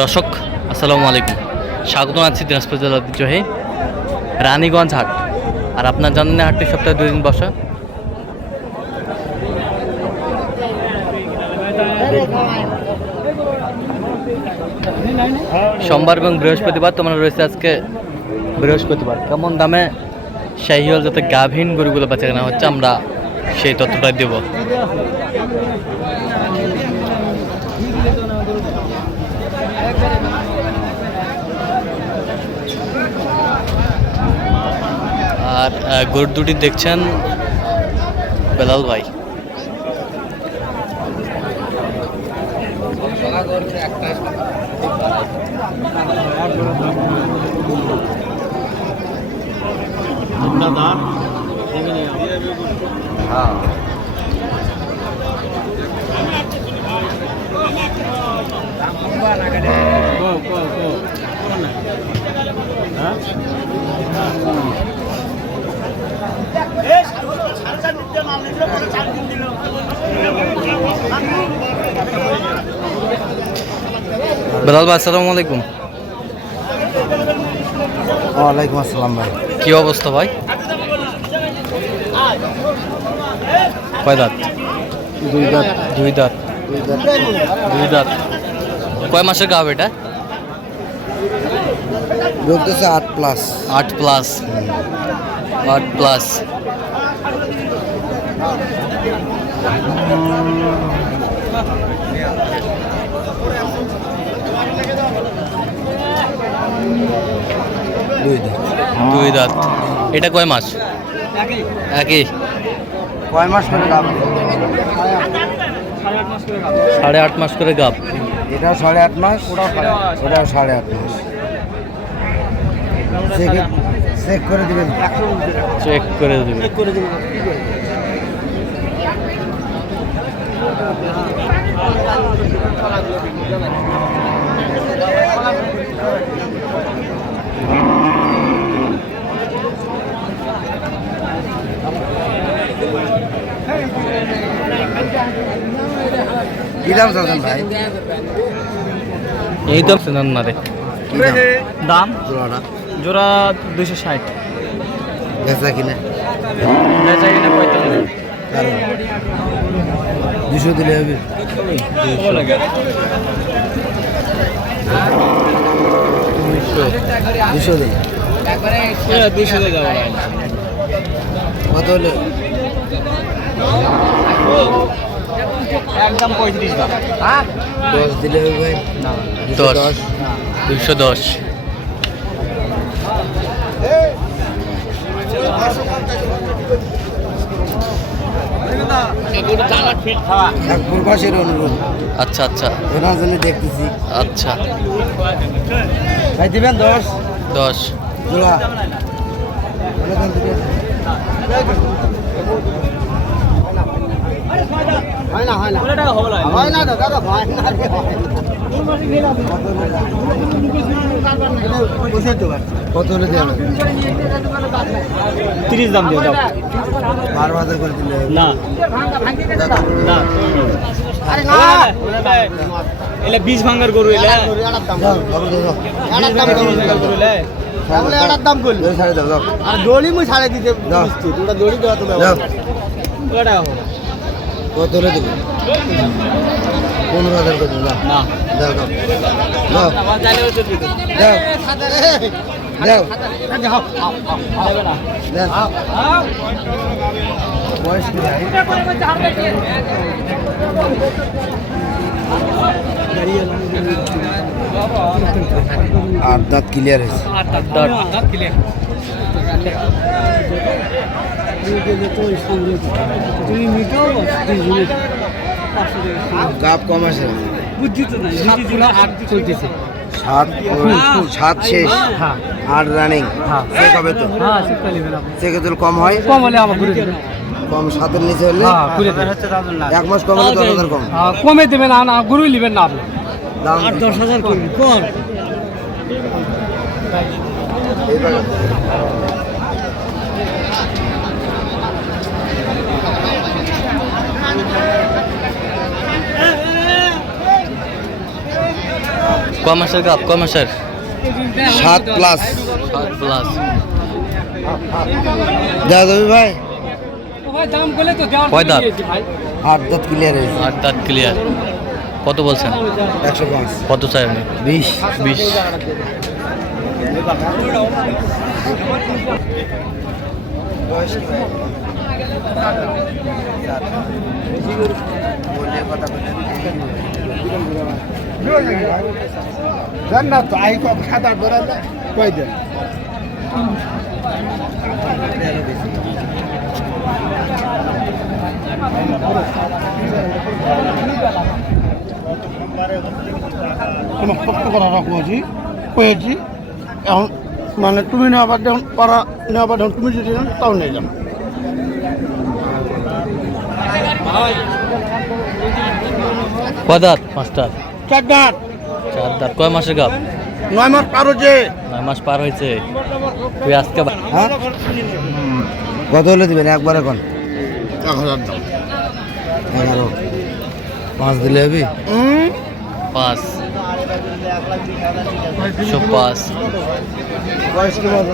দর্শক, আসসালামু আলাইকুম। স্বাগত আছি দিনাজপুর জেলার ঐতিহ্যহে রানীগঞ্জ হাট। আর আপনার জানেন হাটটি সপ্তাহে দুই দিন বসা? সোমবার এবং বৃহস্পতিবার তোমরা রয়েছে আজকে বৃহস্পতিবার। কেমন দামে শাহিওয়াল যাতে গাভীন গরুগুলো বেচা কেনা হচ্ছে, আমরা সেই তথ্যটাই দেবো। আর গরুর দুটি দেখছেন বেলাল ভাই। বেলাল ভাই আসসালামু আলাইকুম। ওয়ালাইকুম আসসালাম ভাই। কি অবস্থা ভাই? কয় দাঁত? দুই দাঁত। দুই দাঁত। দুই দাঁত। কয় মাসের গাব এটা? বলতেছে আট প্লাস। আট প্লাস। আট প্লাস। দুই দাঁত। দুই দাঁত। এটা কয় মাস? একই। কয় মাস করে গাব? সাড়ে আট মাস করে গাব। এটা সাড়ে আট মাস ওটাও সাড়ে আট মাস। চেক- চেক করে দিবেন। চেক করে দেবে কি দাম চাচ্ছেন ভাই? এই তো চেনান না রে। দাম? দাম? জোড়াটা। জোড়া দুশো ষাট। বেচা কিনে? বেচা কিনা পঁয়তাল্লিশ। দুশো দিলে হবে। দুশো দিন দুশো কত হলে? একদম পঁয়ত্রিশ দাম। দশ দিলে হবে ভাই। দুশো দশ। দুশো। অনুরোধ। আচ্ছা আচ্ছা। ওনার জন্য দেখতেছি। আচ্ছা। ভাই দিবেন দশ? দশ। জোড়া। হয় না হয় না। হয় না দাদা হয় না। কত হলে দেওয়া তিরিশ দাম দিয়ে দাও। বারো হাজার করে দিলে না। না। এলে বীজ ভাঙ্গার গরু এলে। তাহলে এটার দাম করলি সাড়ে দাও দাও। আর দড়ি মুই দিতে দড়ি দেওয়া তো কত হলে দেবো? পনেরো হাজার করে দেবো দাও না দাও দাও দাও দিতে দাও দাও আর দাঁত ক্লিয়ার হয়েছে তুমি মিটাও গাপ কম আছে বুঝছি তো না আট চলতেছে। সাত সাত শেষ। হ্যাঁ। আট রানিং হ্যাঁ। চেক হবে তো? হ্যাঁ চেকে তোর কম হয়? কম হলে আমার ঘুরে কম সাতের নিচে হলে? হ্যাঁ এক মাস কম হলে দশ হাজার কম। হ্যাঁ, কমে দেবেন না না ঘুরে নেবেন না আপনি। দাম হাজার কম কয় মাসের গাব কয় মাসের? সাত প্লাস। সাত প্লাস। দেওয়া যাবে ভাই। ও ভাই দাম করলে তো কয় দাঁত? আট দাঁত ক্লিয়ার আট দাঁত ক্লিয়ার কত বলছেন? একশো পাঁচ। কত চাই আপনি? বিশ। বিশ। জান না তো আই কম খাতা ধরা কয় দেন তোমার কষ্ট করা রাখছি কয়েছি এখন মানে তুমি না আবার যখন পারা না আবার যখন তুমি যদি নেন, তাও নিয়ে যান কয় দাঁত? পাঁচটা চার দাঁত। চার দাঁত। কয় মাসের গাব নয় মাস পারো যে নয় মাস পার হয়েছে। তুই আজকে বা- হ্যাঁ? কত হলে দিবেন? একবার এখন? এক হাজার দাম এগারো। পাঁচ দিলে হবে? পাঁচ। বলব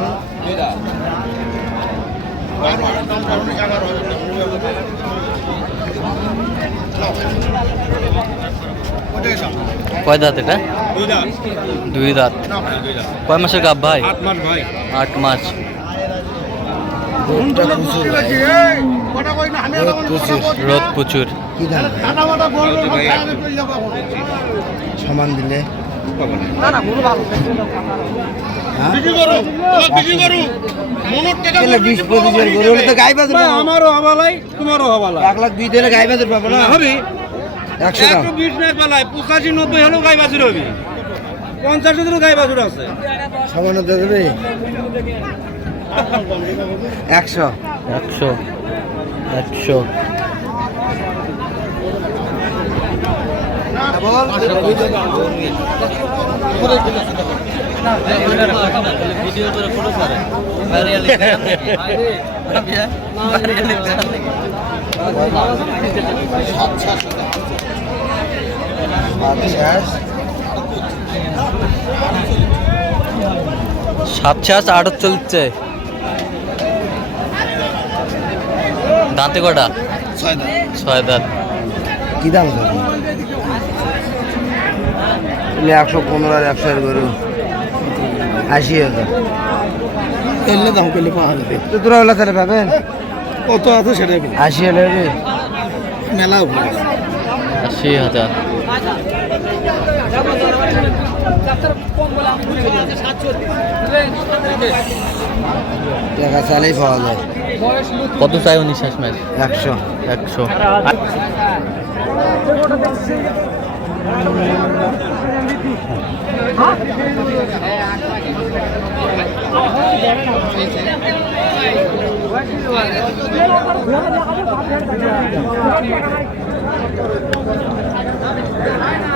কয় দাঁত এটা? দুই দাঁত। কয় মাসের গাব ভাই। আট মাস। রোদ প্রচুর। সমান দিলে। হ্যাঁ? বাজার। আমারও হবালাই তোমারও হবালাই এক লাখ দুই দিলে গাই বাজার পাবো না হবে। একশো বিশ নাই পালাই পঁচাশি নব্বই হলেও গাই বাছুর হবে। পঞ্চাশ গাই বাছুর আছে। সমান হতে দেবে একশো। একশো। একশো। সাত ছাস আট চলছে। দাঁতে কটা ছয় দাঁত। কি দাম একশো পনেরো আর একশো গরু। আশি হাজার। এলে দাম পেলে পাওয়া যাবে। তো তোরা হলে তাহলে পাবেন? কত আছে সেটাই আশি হবে। মেলা আশি হাজার। টাকা চালেই পাওয়া যায়। কত চাই উনি শেষ ম্যাচ? একশো একশো।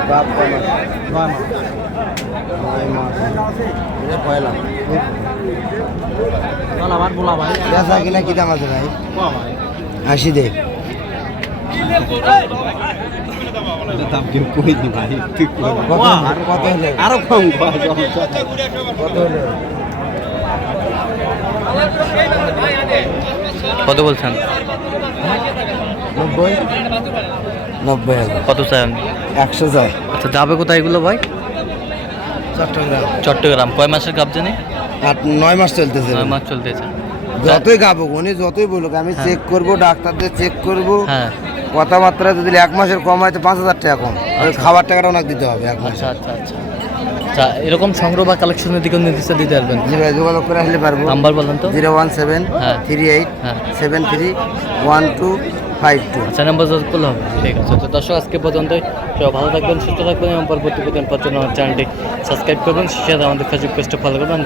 বাপ নয় মাস নয় মাস এটা পয়লা আমার বলা ভাই বেচা কিনা কি দাম আছে ভাই আশি দে দাম কেউ কই ভাই কত হলে আরও কম কত হলে কত বলছেন? নব্বই। নব্বই কত চাই আপনি একশো যায় আচ্ছা যাবে কোথায় এগুলো ভাই? চট্টগ্রাম। চট্টগ্রাম। কয় মাসের কাপ জানি? আট নয় মাস চলতেছে। নয় মাস চলতেছে। যতই গাবো উনি যতই বলুক আমি চেক করব ডাক্তারদের চেক করব। হ্যাঁ। কথাবার্তা যদি এক মাসের কম হয় তো পাঁচ হাজার টাকা কম। আচ্ছা। খাবার টাকাটা ওনাকে দিতে হবে এক মাসে। আচ্ছা আচ্ছা। আচ্ছা এরকম সংগ্রহ বা কালেকশনের দিকে নির্দিষ্ট দিতে পারবেন? জি ভাই যোগাযোগ করে আসলে পারব। নাম্বার বলেন তো। জিরো ওয়ান সেভেন হ্যাঁ। থ্রি এইট হ্যাঁ। Seven three one two five two. আচ্ছা নাম্বার যোগাযোগ করলে হবে। ঠিক আছে। তো দর্শক আজকে পর্যন্ত সবাই ভালো থাকবেন সুস্থ থাকবেন এবং পরবর্তী প্রতিদিন পর্যন্ত আমার চ্যানেলটি সাবস্ক্রাইব করবেন। সাথে আমাদের ফেসবুক পেজটা ফলো করবেন।